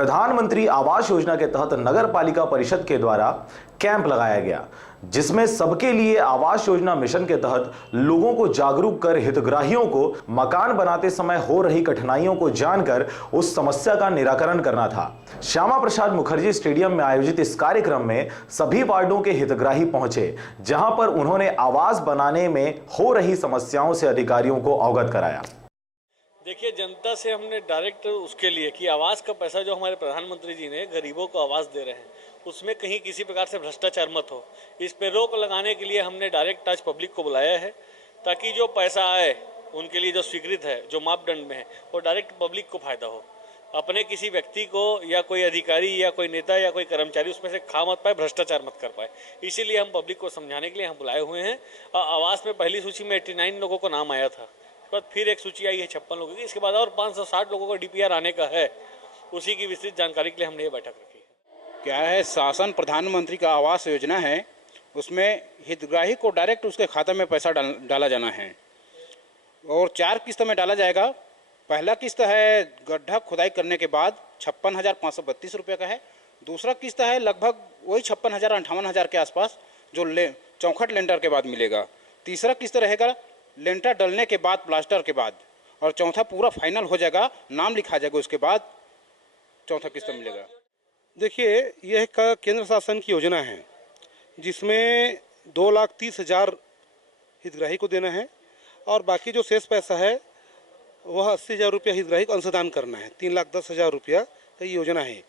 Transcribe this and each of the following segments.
प्रधानमंत्री आवास योजना के तहत नगर पालिका परिषद के द्वारा कैंप लगाया गया, जिसमें सबके लिए आवास योजना मिशन के तहत लोगों को जागरूक कर हितग्राहियों को मकान बनाते समय हो रही कठिनाइयों को जानकर उस समस्या का निराकरण करना था। श्यामा प्रसाद मुखर्जी स्टेडियम में आयोजित इस कार्यक्रम में सभी वार्डों के हितग्राही पहुंचे, जहां पर उन्होंने आवास बनाने में हो रही समस्याओं से अधिकारियों को अवगत कराया। देखिए, जनता से हमने डायरेक्ट उसके लिए कि आवास का पैसा जो हमारे प्रधानमंत्री जी ने गरीबों को आवास दे रहे हैं, उसमें कहीं किसी प्रकार से भ्रष्टाचार मत हो, इस पे रोक लगाने के लिए हमने डायरेक्ट आज पब्लिक को बुलाया है, ताकि जो पैसा आए उनके लिए जो स्वीकृत है, जो मापदंड में है, वो डायरेक्ट पब्लिक को फायदा हो। अपने किसी व्यक्ति को या कोई अधिकारी या कोई नेता या कोई कर्मचारी उसमें से खा मत पाए, भ्रष्टाचार मत कर पाए। इसीलिए हम पब्लिक को समझाने के लिए हम बुलाए हुए हैं। आवास में पहली सूची में 89 लोगों को नाम आया था, बाद फिर एक सूची आई है 56 लोगों की, इसके बाद और 560 लोगों का डीपीआर आने का है। उसी की विस्तृत जानकारी के लिए हमने ये बैठक रखी है। क्या है, शासन प्रधानमंत्री का आवास योजना है, उसमें हितग्राही को डायरेक्ट उसके खाते में पैसा डाला जाना है और 4 किस्त में डाला जाएगा। पहला किस्त है गड्ढा खुदाई करने के बाद 56,532 रुपये का है। दूसरा किस्त है लगभग वही 56,000-58,000 के आसपास, जो चौखट लेंटर के बाद मिलेगा। तीसरा किस्त रहेगा लेंटर डलने के बाद, प्लास्टर के बाद, और चौथा पूरा फाइनल हो जाएगा, नाम लिखा जाएगा, उसके बाद चौथा किस्त मिलेगा। देखिए, यह एक केंद्र शासन की योजना है जिसमें 2,30,000 हितग्राही को देना है और बाकी जो शेष पैसा है वह 80,000 रुपया हितग्राही को अंशदान करना है। 3,10,000 रुपया का ये योजना है।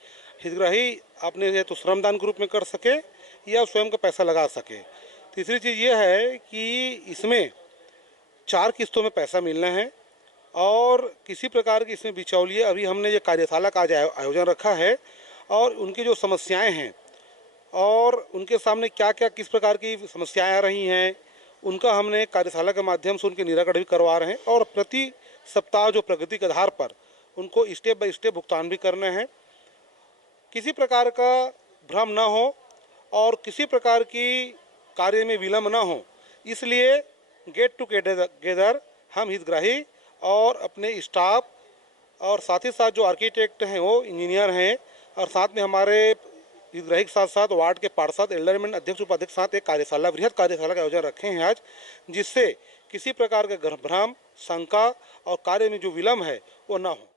हितग्राही आपने ये तो श्रमदान के रूप में कर सके या स्वयं का पैसा लगा सके। तीसरी चीज़ ये है कि इसमें 4 किस्तों में पैसा मिलना है और किसी प्रकार की इसमें बिचौलिए, अभी हमने ये कार्यशाला का आयोजन रखा है और उनकी जो समस्याएं हैं और उनके सामने क्या क्या किस प्रकार की समस्याएं आ रही हैं, उनका हमने कार्यशाला के माध्यम से उनके निराकरण भी करवा रहे हैं और प्रति सप्ताह जो प्रगति के आधार पर उनको स्टेप बाय स्टेप भुगतान भी करना है। किसी प्रकार का भ्रम ना हो और किसी प्रकार की कार्य में विलम्ब ना हो, इसलिए गेट टुगेदर हम हितग्राही और अपने स्टाफ और साथ ही साथ जो आर्किटेक्ट हैं, वो इंजीनियर हैं, और साथ में हमारे हितग्राही के साथ साथ वार्ड के पार्षद, एल्डरमैन, अध्यक्ष, उपाध्यक्ष साथ एक कार्यशाला, बृहद कार्यशाला का आयोजन रखे हैं आज, जिससे किसी प्रकार का भ्रम, शंका और कार्य में जो विलम्ब है वो ना हो।